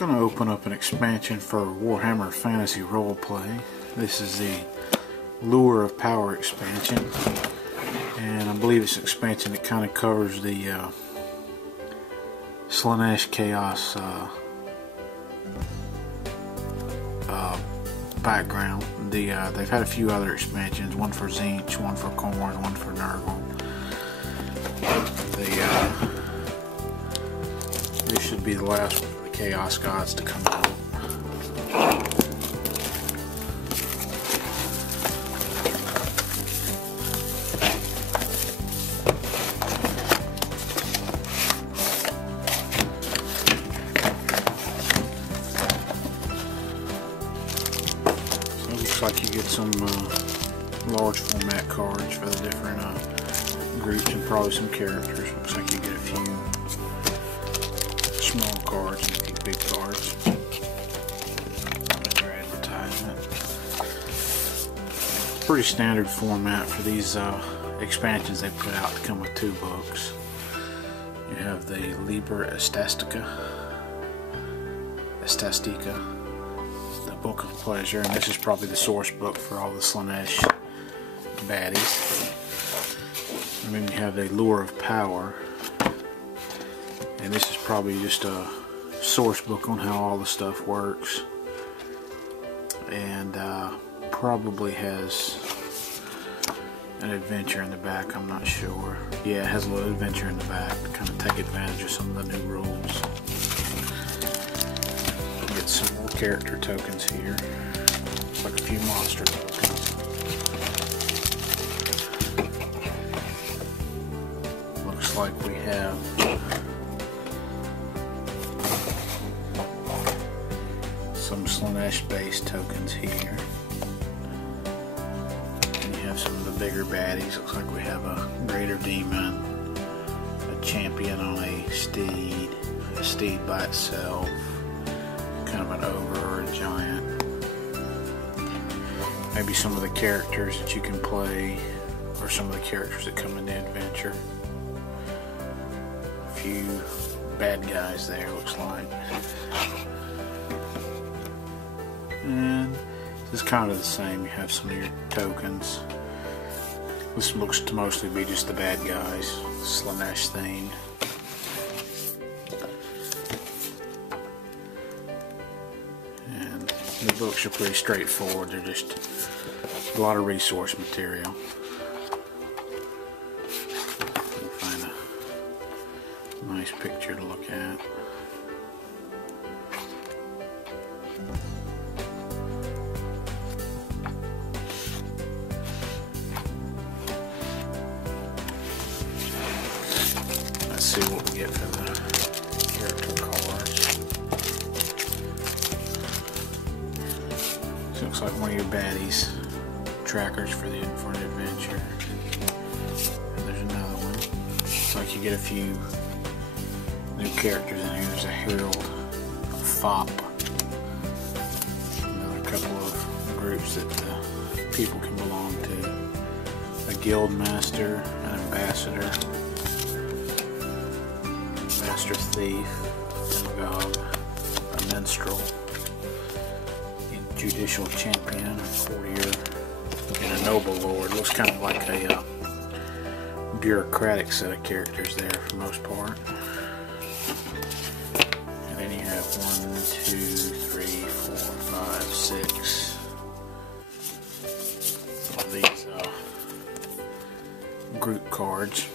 Going to open up an expansion for Warhammer Fantasy Roleplay. This is the Lure of Power expansion, and I believe it's an expansion that kind of covers the Slaanesh Chaos background. They've had a few other expansions, one for Tzeentch, one for Khorne, one for Nurgle. This should be the last one for the Chaos Gods to come out. So it looks like you get some large format cards for the different groups and probably some characters. Looks like you get a few small cards and a few big cards. Their advertisement. Pretty standard format for these expansions they put out to come with 2 books. You have the Liber Estastica, the Book of Pleasure, and this is probably the source book for all the Slaanesh baddies. And then you have a Lure of Power, and this is probably just a source book on how all the stuff works, and probably has an adventure in the back. I'm not sure. Yeah, it has a little adventure in the back to kind of take advantage of some of the new rules. Get some more character tokens here. Looks like a few monster tokens. Looks like we have some Slaanesh based tokens here. And you have some of the bigger baddies. Looks like we have a Greater Demon, a champion on a steed by itself, kind of an ogre or a giant. Maybe some of the characters that you can play, or some of the characters that come in the adventure. A few bad guys there, looks like. And this is kind of the same. You have some of your tokens. This looks to mostly be just the bad guys, Slaanesh themed. And the books are pretty straightforward. They're just a lot of resource material. You'll find a nice picture to look at. Let's see what we get for the character cards. This looks like one of your baddies trackers for the adventure. And there's another one. Looks like you get a few new characters in here. There's a Herald, a Fop, another couple of groups that people can belong to, a Guild Master, an Ambassador, Master Thief, Demagogue, a Minstrel, a Judicial Champion, a Courtier, and a Noble Lord. Looks kind of like a bureaucratic set of characters there for the most part. And then you have 1, 2, 3, 4, 5, 6 of these group cards.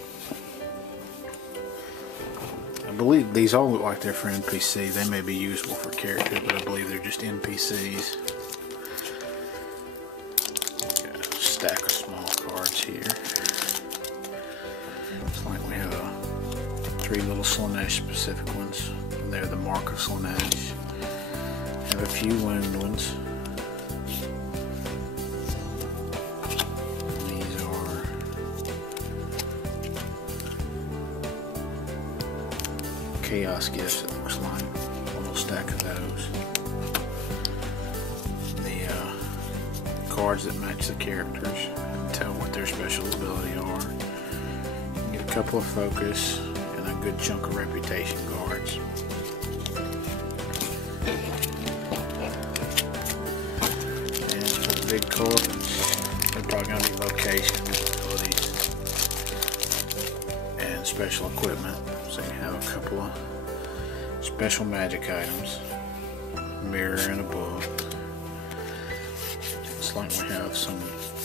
I believe these all look like they're for NPC. They may be usable for characters, but I believe they're just NPCs. Got a stack of small cards here. Looks like we have 3 little Slaanesh specific ones. And they're the Mark of Slaanesh. Have a few wound ones. These are Chaos Gifts, it looks like. A little stack of those. The cards that match the characters and tell what their special ability are. You can get a couple of focus and a good chunk of reputation cards. And for the big cards, they're probably going to be location, abilities, and special equipment. So you have a couple of special magic items, mirror and a book. Looks like we have some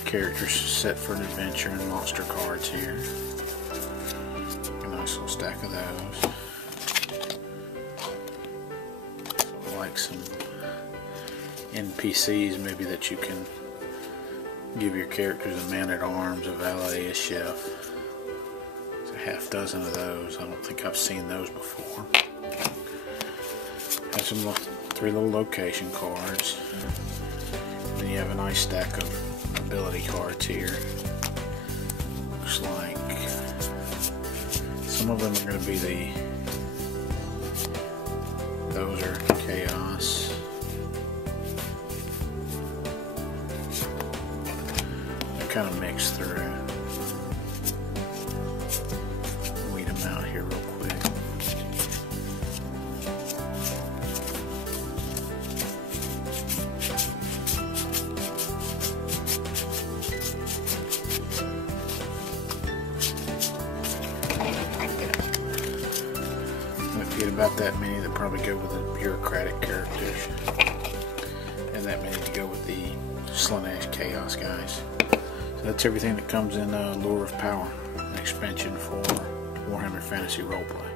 characters set for an adventure and monster cards here. A nice little stack of those. So like some NPCs maybe that you can give your characters: a man-at-arms, a valet, a chef. There's a half dozen of those. I don't think I've seen those before. Have some 3 little location cards. Then you have a nice stack of ability cards here. Looks like some of them are going to be those are chaos. They're kind of mixed through. Weed them out here real quick. Get about that many that probably go with the bureaucratic characters, and that many to go with the Slaanesh Chaos guys. So that's everything that comes in Lure of Power, an expansion for Warhammer Fantasy Roleplay.